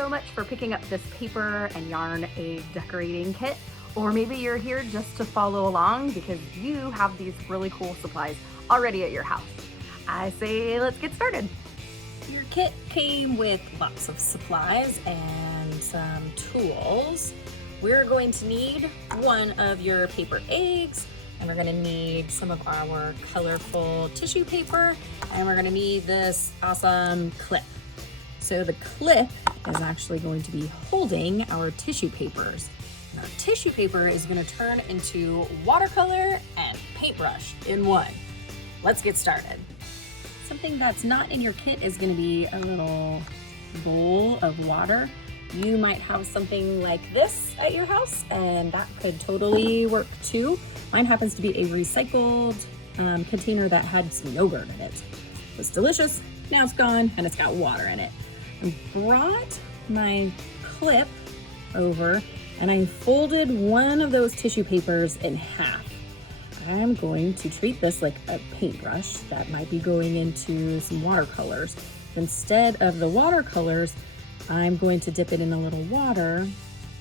so much for picking up this paper and yarn egg decorating kit. Or maybe you're here just to follow along because you have these really cool supplies already at your house. I say let's get started. Your kit came with lots of supplies and some tools. We're going to need one of your paper eggs, and we're gonna need some of our colorful tissue paper, and we're gonna need this awesome clip. So the clip is actually going to be holding our tissue papers. And our tissue paper is gonna turn into watercolor and paintbrush in one. Let's get started. Something that's not in your kit is gonna be a little bowl of water. You might have something like this at your house, and that could totally work too. Mine happens to be a recycled container that had some yogurt in it. It was delicious, now it's gone, and it's got water in it. I brought my clip over, and I folded one of those tissue papers in half. I'm going to treat this like a paintbrush that might be going into some watercolors. Instead of the watercolors, I'm going to dip it in a little water,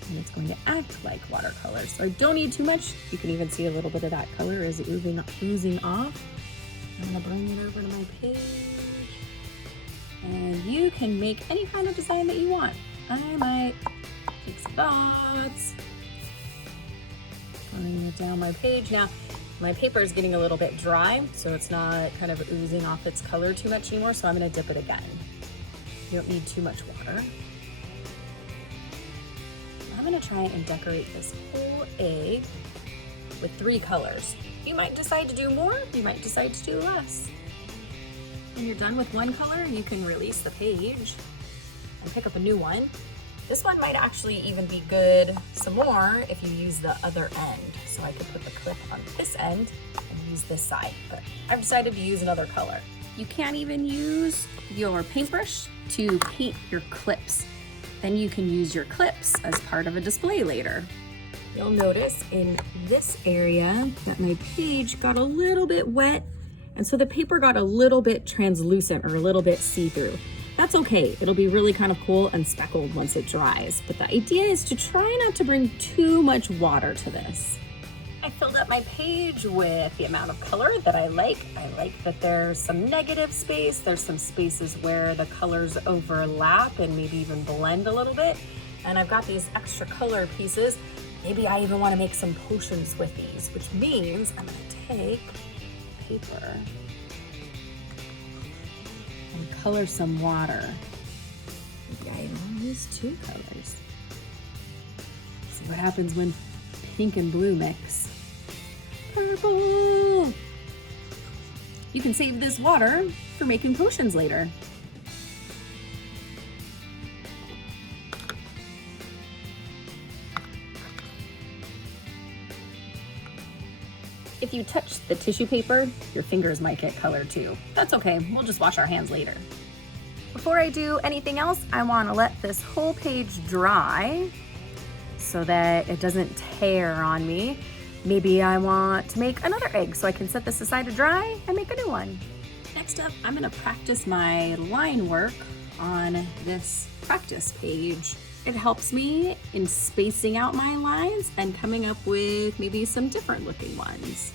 and it's going to act like watercolors. So I don't need too much. You can even see a little bit of that color is oozing off. I'm gonna bring it over to my page. And you can make any kind of design that you want. I might take some dots, putting it down my page. Now, my paper is getting a little bit dry, so it's not kind of oozing off its color too much anymore, so I'm gonna dip it again. You don't need too much water. I'm gonna try and decorate this whole egg with 3 colors. You might decide to do more, you might decide to do less. When you're done with one color, you can release the page and pick up a new one. This one might actually even be good some more if you use the other end. So I could put the clip on this end and use this side, but I've decided to use another color. You can even use your paintbrush to paint your clips. Then you can use your clips as part of a display later. You'll notice in this area that my page got a little bit wet, and so the paper got a little bit translucent or a little bit see-through. That's okay, it'll be really kind of cool and speckled once it dries, but the idea is to try not to bring too much water to this. I filled up my page with the amount of color that I like. I like that there's some negative space. There's some spaces where the colors overlap and maybe even blend a little bit. And I've got these extra color pieces. Maybe I even want to make some potions with these, which means I'm going to take paper and color some water. Maybe I even want to use 2 colors. See what happens when pink and blue mix. Purple! You can save this water for making potions later. If you touch the tissue paper, your fingers might get colored too. That's okay, we'll just wash our hands later. Before I do anything else, I want to let this whole page dry so that it doesn't tear on me. Maybe I want to make another egg so I can set this aside to dry and make a new one. Next up, I'm gonna practice my line work on this practice page. It helps me in spacing out my lines and coming up with maybe some different looking ones.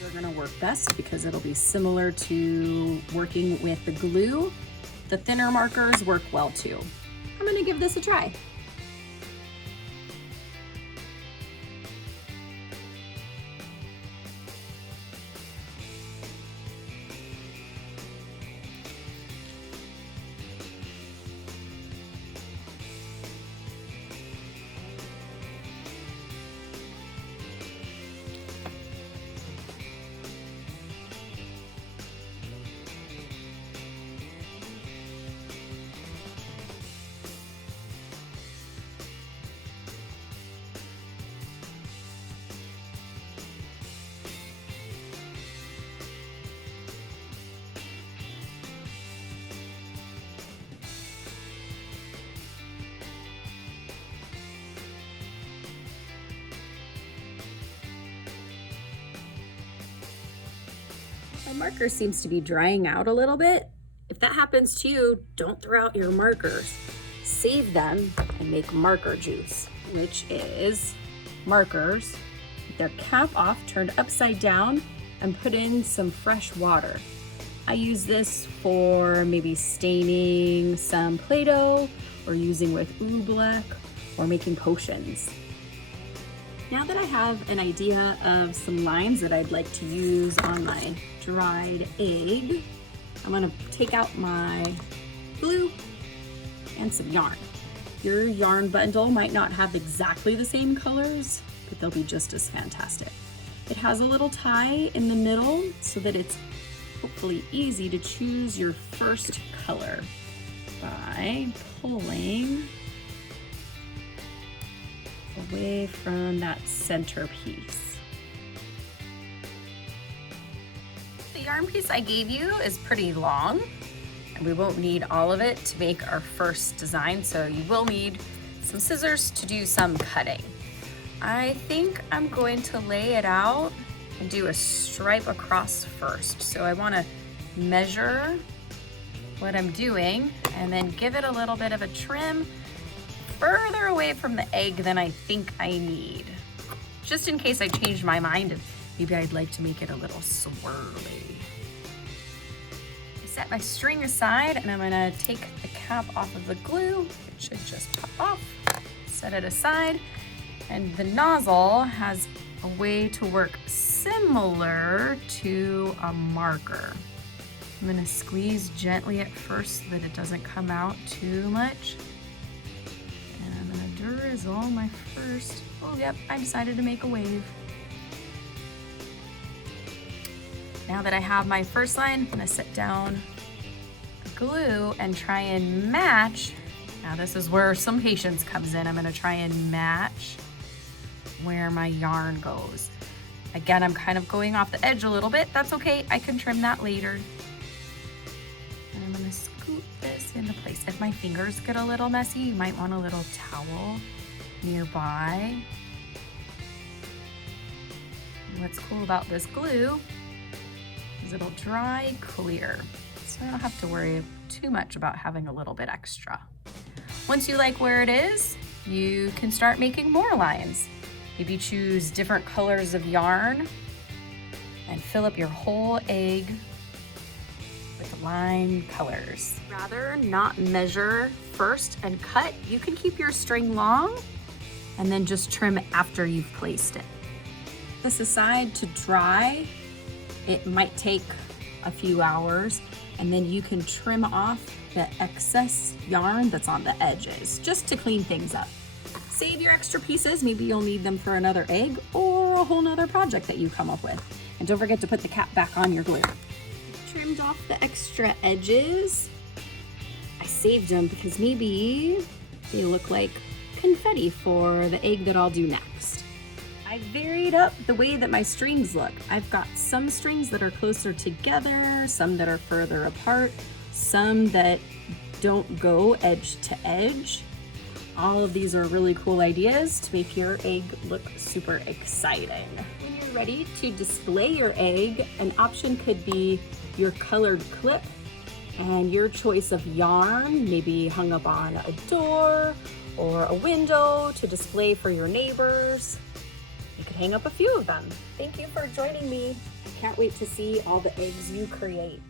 They're gonna work best because it'll be similar to working with the glue. The thinner markers work well too. I'm gonna give this a try. My marker seems to be drying out a little bit. If that happens to you, don't throw out your markers. save them and make marker juice, which is markers with their cap off, turned upside down, and put in some fresh water. I use this for maybe staining some Play-Doh or using with oobleck or making potions. Now that I have an idea of some lines that I'd like to use on my dried egg, I'm gonna take out my glue and some yarn. Your yarn bundle might not have exactly the same colors, but they'll be just as fantastic. It has a little tie in the middle so that it's hopefully easy to choose your first color by pulling away from that center piece. The yarn piece I gave you is pretty long, and we won't need all of it to make our first design, so you will need some scissors to do some cutting. I think I'm going to lay it out and do a stripe across first. So I want to measure what I'm doing and then give it a little bit of a trim further away from the egg than I think I need, just in case I change my mind and maybe I'd like to make it a little swirly. I set my string aside and I'm gonna take the cap off of the glue. It should just pop off. Set it aside. And the nozzle has a way to work similar to a marker. I'm gonna squeeze gently at first so that it doesn't come out too much. And I'm gonna drizzle my first, oh yep, I decided to make a wave. Now that I have my first line, I'm gonna set down the glue and try and match. Now this is where some patience comes in. I'm gonna try and match where my yarn goes. Again, I'm kind of going off the edge a little bit. That's okay, I can trim that later. And I'm gonna scoot this into place. If my fingers get a little messy, you might want a little towel nearby. And what's cool about this glue is it'll dry clear. So I don't have to worry too much about having a little bit extra. Once you like where it is, you can start making more lines. Maybe choose different colors of yarn and fill up your whole egg with line colors. Rather not measure first and cut, you can keep your string long and then just trim after you've placed it. This aside to dry. It might take a few hours, and then you can trim off the excess yarn that's on the edges just to clean things up. Save your extra pieces. Maybe you'll need them for another egg or a whole nother project that you come up with. And don't forget to put the cap back on your glue. Trimmed off the extra edges. I saved them because maybe they look like confetti for the egg that I'll do next. I varied up the way that my strings look. I've got some strings that are closer together, some that are further apart, some that don't go edge to edge. All of these are really cool ideas to make your egg look super exciting. When you're ready to display your egg, an option could be your colored clip and your choice of yarn, maybe hung up on a door or a window to display for your neighbors. You could hang up a few of them. Thank you for joining me. I can't wait to see all the eggs you create.